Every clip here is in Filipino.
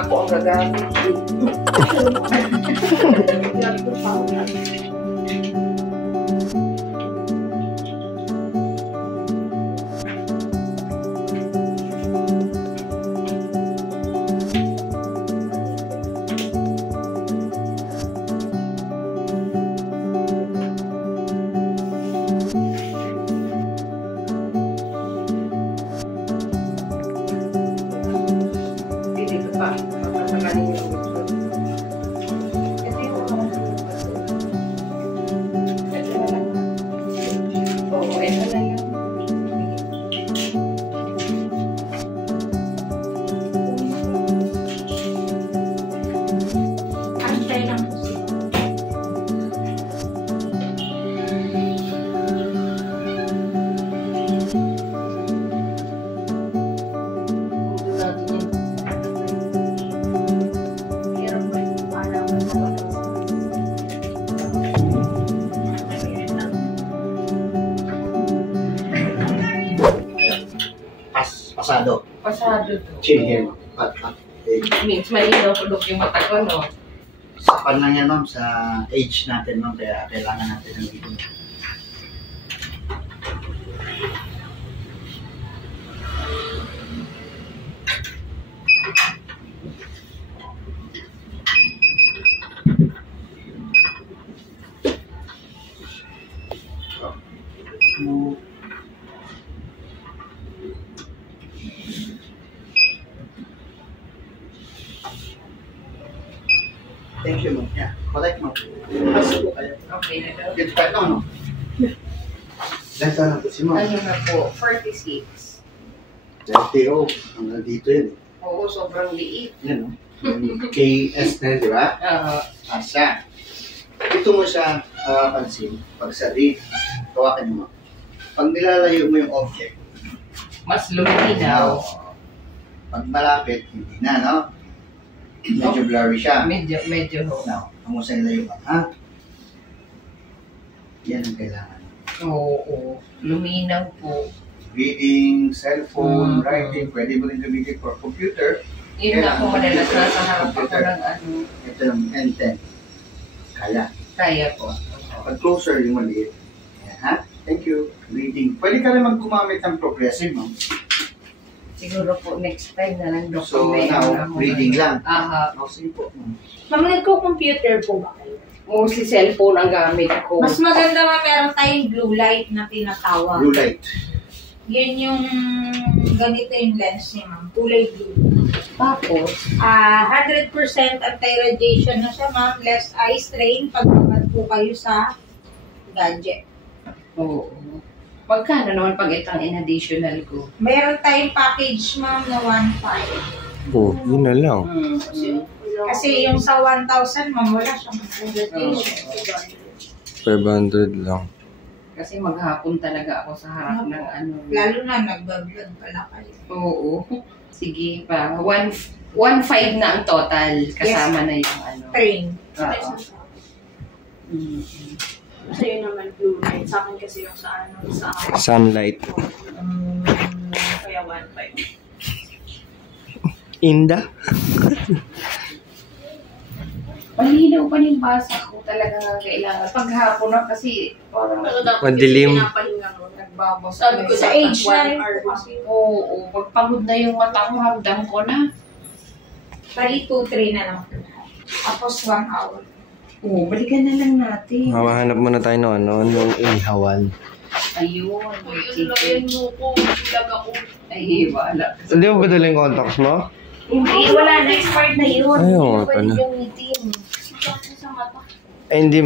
Ako ang gagamit. Pasado. Pasado to. Chihin. Means malinaw ko yung mata ko, no? Sapan lang yan, ma'am, sa age natin, ma'am, kaya kailangan natin ng dito. Thank you, ma'am. Yeah, correct, ma'am. Okay, na Dito tayo, no? Lasa na po si ma'am. ano na po? 46. 30, hanggang dito yun. Oo, sobrang liit. Yan, no? KS na, di ba? Asa. Ito mo siya pansin. Pag sa read, kawakan mo. Pag nilalayo mo yung object, Mas luminaw. pag malapit, hindi na, no? Medyo blurry siya. Medyo ho. Now, kamusta nilayo ka, ha? Yan ang kailangan. Oo. Luminaw po. Reading, cellphone, writing, pwede mo rin gamitin for computer. Yun na po madalas nasa harap ako ng ano. Ito yung N10. Kaya. Kaya po. Pag closer, yung maliit. Ayan, ha? Thank you. Reading. Pwede ka rin mag-gumamit ng progressive, no? Siguro po next time na lang So, now, reading lang. Aha. Sige po. Ma'am, nagko-computer po ba kayo? Mostly cellphone ang gamit ko. Mas maganda meron tayong blue light na tinatawag. Blue light. Yun yung ganito yung lens niya, ma'am. Kulay blue. Tapos, 100% anti-radiation na siya, ma'am. Less eye strain pag naman po kayo sa gadget. oo. Magkano naman pag itang in-additional ko? Meron tayong package, ma'am, na 1.5. Oh, yun na lang. Kasi yung sa 1,000, ma'am, wala siyang radiation. 500 lang. Kasi maghapon talaga ako sa harap ng ano. Lalo na nagbablog pala kayo. Oo. Sige pa. 1.5 na ang total. Kasama na yung ano. Train. Oo. Sa'yo naman blue light. Sa akin kasi yung sa ano, sa Sunlight. kaya 1.5. Inda? Malinaw pa yung basa ko talaga nga kailangan. Paghapon na kasi parang Madilim. nagbabas. Sabi ko Sa age na rin po kasi. Oo. Pagpagod na yung mata ko, hamdam ko na. Bali, 2-3 na lang po lahat. Tapos 1 hour. Oo, balikan na lang natin. Mahanap muna tayo ng ano, yung inihawan. Ayun. Uy, ano lang mo ko. Lag ako. Ay, wala. Hindi mo ba dala yung contacts mo? Hindi, wala na. Expired na yun. Ay, oo, Hindi na pwede pala. gamitin. Kasi sa mata. hindi,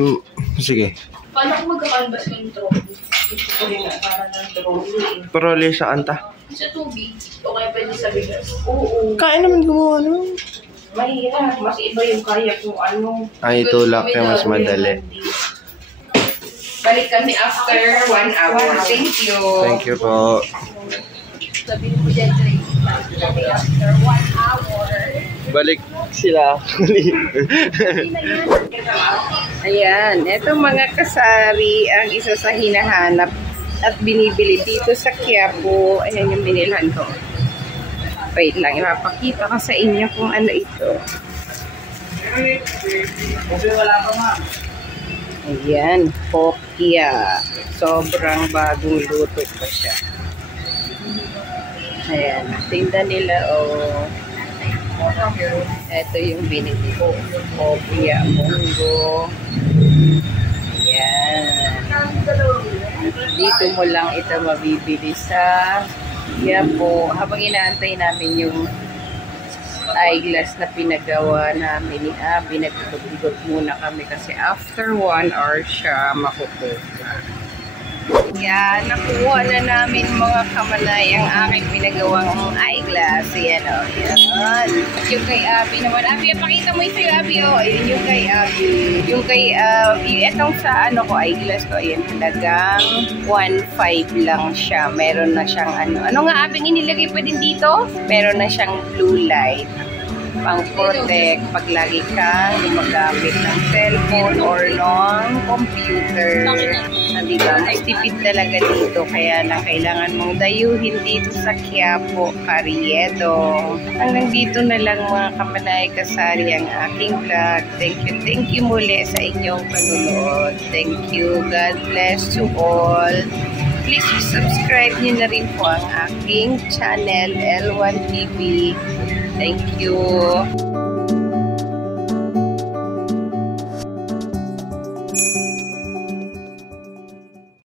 sige. Paano kung magkakanvas ko yung trophy? Gusto ko rin nga para ng trophy. Paroli sa kanta. Sa tubig. O kaya pwede sa bigas. Oo. Kaya naman gumawa, no? Mahirap. Mas iba yung kaya kung ano. Ay, tulak yung mas madali. Balik kami after 1 hour. Thank you. Thank you po. Sabihin mo dyan, Trey. Sabi after 1 hour. Balik sila. Ayan, etong mga kasari ang isa sa hinahanap at binibili dito sa Quiapo. Ayan yung binilhan ko. Wait lang, ipapakita ko sa inyo kung ano ito. Ayan, Pokya. Sobrang bagong luto pa siya. Ayan, tinda nila, oh. Ito yung binili ko. Pokya, Munggo. Ayan. Dito mo lang ito mabibili sa Quiapo. Habang inaantay namin yung eyeglass na pinagawa namin ni Abby, nagtutugod muna kami kasi after 1 hour siya makukuha. Yan, nakuha na namin mga kamanay ang aking pinagawang eyeglass. Yan o, yan. Yung kay Abby naman. Abby, pakita mo ito yung Abby o. Ayun yung kay Abby. Yung kay Abby, etong sa ano ko, eyeglass ko. Ayan, talagang 1.5 lang siya. Meron na siyang ano. Ano nga Abby inilagay pa din dito? Meron na siyang blue light. Pang-protect pag lagi kang gumagamit ng cellphone or ng computer. Diba? Mas tipid talaga dito. Kaya na kailangan mong dayuhin dito sa Quiapo, Carriedo. Hanggang dito na lang mga kamanay kasari ang aking vlog. Thank you muli sa inyong panunood. Thank you. God bless you all. Please subscribe nyo na rin po ang aking channel, L1 TV. Thank you.